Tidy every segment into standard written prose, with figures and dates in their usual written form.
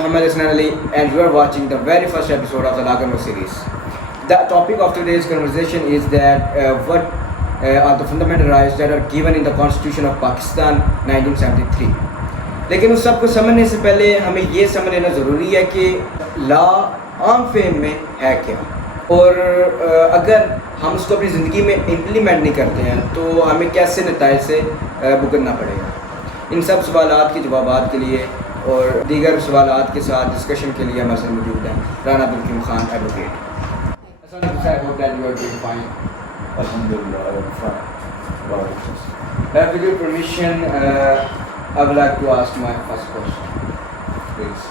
Muhammad Isnan Ali, and you are watching the very first episode of the Laganur series. The topic of today's conversation is that what are the fundamental rights that are given in the Constitution of Pakistan 1973. لیکن اس سب کو سمجھنے سے پہلے ہمیں یہ سمجھ لینا ضروری ہے کہ لا عام فہم میں ہے کیا، اور اگر ہم اس کو اپنی زندگی میں امپلیمنٹ نہیں کرتے ہیں تو ہمیں کیسے نتائج سے بھگتنا پڑے گا۔ ان سب سوالات کے جوابات کے لیے اور دیگر سوالات کے ساتھ ڈسکشن کے لیے ہمارے ساتھ موجود ہیں Rana Abdul Hakim Khan advocate. With your permission, I would like to ask my first question, please.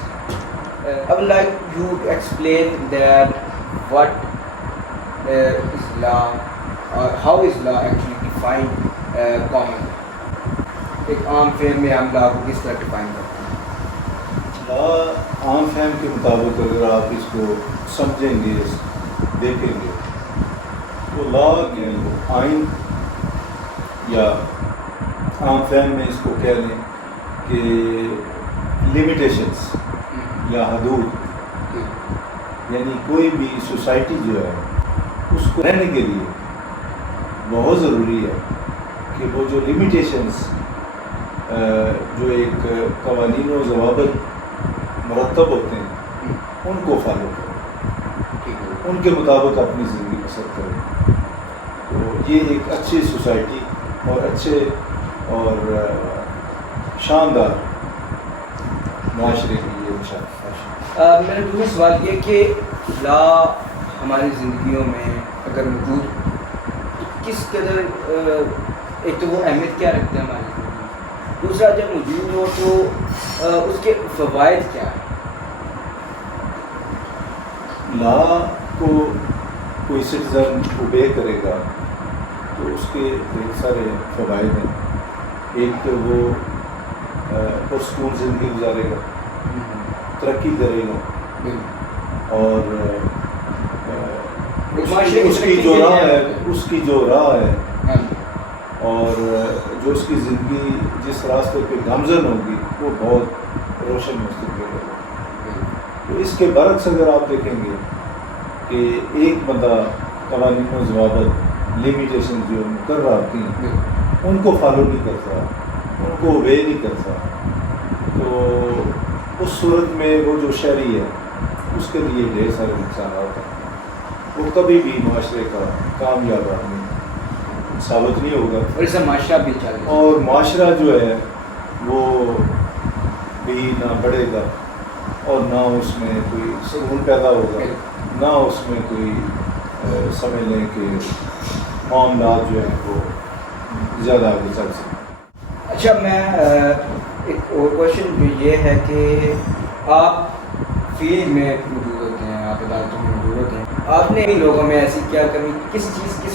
I would like you to explain that what is law, or how is law actually defined commonly. ایک عام فہم میں ہم لا کو کس طرح ڈیفائن کرتے ہیں؟ لا عام فہم کے مطابق اگر آپ اس کو سمجھیں گے، دیکھیں گے تو لا کے آئین یا عام فہم میں اس کو کہہ لیں کہ لمیٹیشنس یا حدود، یعنی کوئی بھی سوسائٹی جو ہے اس کو رہنے کے لیے بہت ضروری ہے کہ وہ جو لمیٹیشنس جو ایک قوانین و ضوابط مرتب ہوتے ہیں ان کو فالو کریں، ان کے مطابق اپنی زندگی بسر کریں، تو یہ ایک اچھی سوسائٹی اور اچھے اور شاندار معاشرے کے لیے انشاءاللہ۔ میرا دوسرا سوال یہ کہ لا ہماری زندگیوں میں اگر موجود کس قدر ایک تو وہ اہمیت کیا رکھتے ہیں ہماری زندگی میں، دوسرا جب موجود ہو تو اس کے فوائد کیا ہیں؟ لا کو کوئی سٹیزن اوبے کرے گا تو اس کے بہت سارے فوائد ہیں۔ ایک تو وہ پرسکون زندگی گزارے گا، ترقی کرے گا، اور اس کی جو راہ ہے اور جو اس کی زندگی جس راستے پہ گامزن ہوگی وہ بہت روشن مستقبل ہوگا۔ تو اس کے برعکس اگر آپ دیکھیں گے کہ ایک بندہ قوانین و ضوابط لمیٹیشن جو مقررہ ہوتی ہیں ان کو فالو نہیں کرتا، ان کو اوبے نہیں کرتا، تو اس صورت میں وہ جو شہری ہے اس کے لیے ڈھیر سارے نقصانات ہیں، وہ کبھی بھی معاشرے کا کامیاب آدمی ثابت نہیں ہوگا، اور اس سے معاشرہ بھی چل رہا ہے، اور معاشرہ جو ہے وہ بھی نہ بڑھے گا اور نہ اس میں کوئی سکون پیدا ہوگا، نہ اس میں کوئی سمجھ لیں کہ معاملات جو ہیں وہ زیادہ آگے چل سکیں۔ اچھا، میں ایک اور کوشچن جو یہ ہے کہ آپ فیلڈ میں موجود ہوتے ہیں، آپ عدالتوں میں موجود ہوتے ہیں، آپ نے ان لوگوں میں ایسی کیا کمی، کس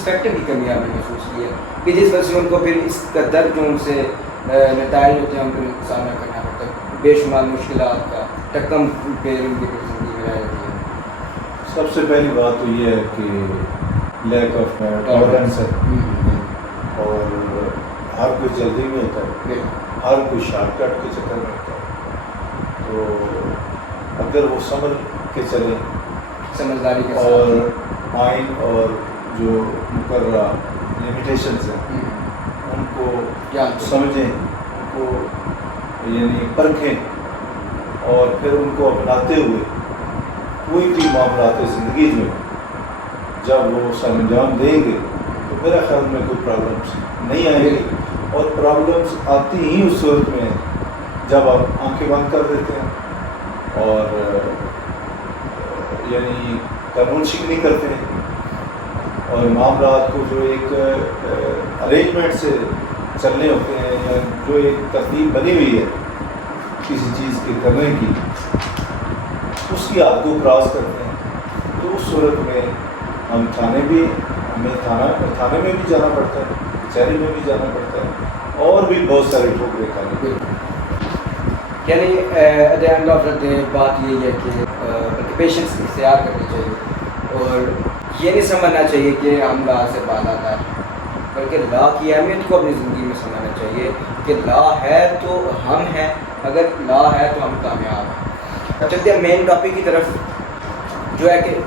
فیکٹر کی کمی آپ نے محسوس کی ہے کہ جس وجہ سے ان کو پھر اس قدر جو ان سے نتائج ہوتے ہیں ان کو سامنا کرنا پڑتا ہے، بے شمار مشکلات کا ٹکم پہ ان کی زندگی میں رہ جاتی ہے؟ سب سے پہلی بات تو یہ ہے کہ لیک آف ٹالرنس ہے، اور ہر کوئی جلدی میں ہوتا ہے، ہر کوئی شارٹ کٹ کے چکر میں ہوتا ہے، تو اگر وہ سمجھ کے چلیں، سمجھداری کے ساتھ، اور آئین اور جو مقررہ لمیٹیشنز ہیں ان کو سمجھیں، ان کو یعنی پرکھیں، اور پھر ان کو اپناتے ہوئے کوئی بھی معاملات زندگی میں جب وہ سر انجام دیں گے تو میرا خیال میں کوئی پرابلمس نہیں آئیں گی، اور پرابلمس آتی ہی اس صورت میں جب آپ آنکھیں بند کر دیتے ہیں اور یعنی قانون شکنی کرتے ہیں، اور معاملات کو جو ایک ارینجمنٹ سے چلنے ہوتے ہیں یا جو ایک ترتیب بنی ہوئی ہے کسی چیز کے کرنے کی، اس کی حد کو کراس کرتے ہیں، تو اس صورت میں ہمیں تھانے میں بھی جانا پڑتا ہے، کچہری میں بھی جانا پڑتا ہے، اور بھی بہت سارے ٹھوکریں کھانے پڑتے ہیں۔ یعنی at the end of the day بات یہی ہے کہ پیشنس اختیار کرنی چاہیے، اور یہ نہیں سمجھنا چاہیے کہ ہم لا سے بالاتر، بلکہ لا کی اہمیت کو اپنی زندگی میں سمجھنا چاہیے کہ لا ہے تو ہم ہیں، اگر لا ہے تو ہم کامیاب ہیں۔ چلتے ہیں مین ٹاپک کی طرف، جو ہے کہ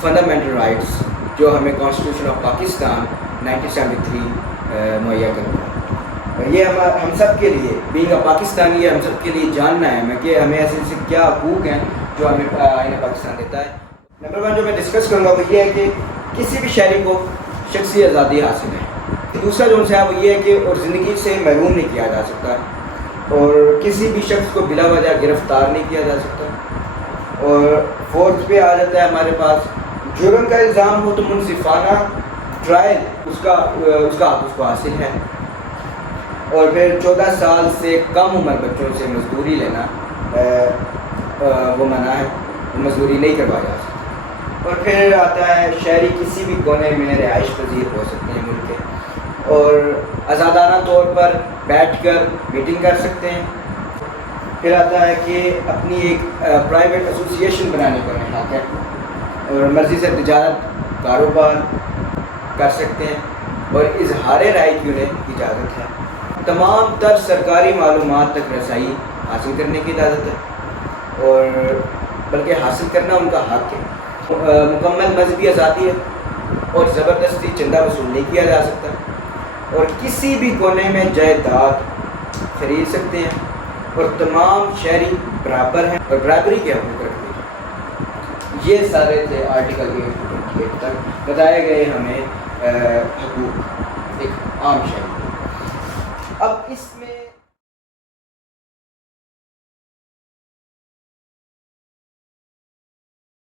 فنڈامنٹل رائٹس جو ہمیں کانسٹیٹیوشن آف پاکستان 1973 مہیا کرتا ہے. یہ ہم سب کے لیے بینگ اے پاکستانی ہے، ہم سب کے لیے جاننا ہے ہمیں کہ ہمیں ایسے ایسے کیا حقوق ہیں جو ہمیں آئین پاکستان دیتا ہے. نمبر 1 جو میں ڈسکس کروں گا وہ یہ ہے کہ کسی بھی شہری کو شخصی آزادی حاصل ہے. دوسرا جو ہے وہ یہ ہے کہ اور زندگی سے محروم نہیں کیا جا سکتا، اور کسی بھی شخص کو بلا وجہ گرفتار نہیں کیا جا سکتا. اور فورتھ پہ آ جاتا ہے ہمارے پاس جرم کا الزام ہو تو منصفانہ ٹرائل اس کا حق اس کو حاصل ہے. اور پھر 14 سال سے کم عمر بچوں سے مزدوری لینا وہ منع ہے، مزدوری نہیں کروایا جا سکتا. اور پھر آتا ہے شہری کسی بھی کونے میں رہائش پذیر ہو سکتے ہیں ملک کے، اور آزادانہ طور پر بیٹھ کر میٹنگ کر سکتے ہیں. پھر آتا ہے کہ اپنی ایک پرائیویٹ ایسوسیشن بنانے کا انہیں حق ہے، اور مرضی سے تجارت کاروبار کر سکتے ہیں، اور اظہار رائے کی انہیں اجازت ہے. تمام تر سرکاری معلومات تک رسائی حاصل کرنے کی اجازت ہے، اور بلکہ حاصل کرنا ان کا حق ہے. مکمل مذہبی آزادی ہے، اور زبردستی چندہ وصول نہیں کیا جا سکتا، اور کسی بھی کونے میں جائیداد خرید سکتے ہیں، اور تمام شہری برابر ہیں اور برابری کے حقوق رکھتے ہیں. یہ سارے تھے آرٹیکل 8 تک بتائے گئے ہمیں حقوق ایک عام شہری. اب اس میں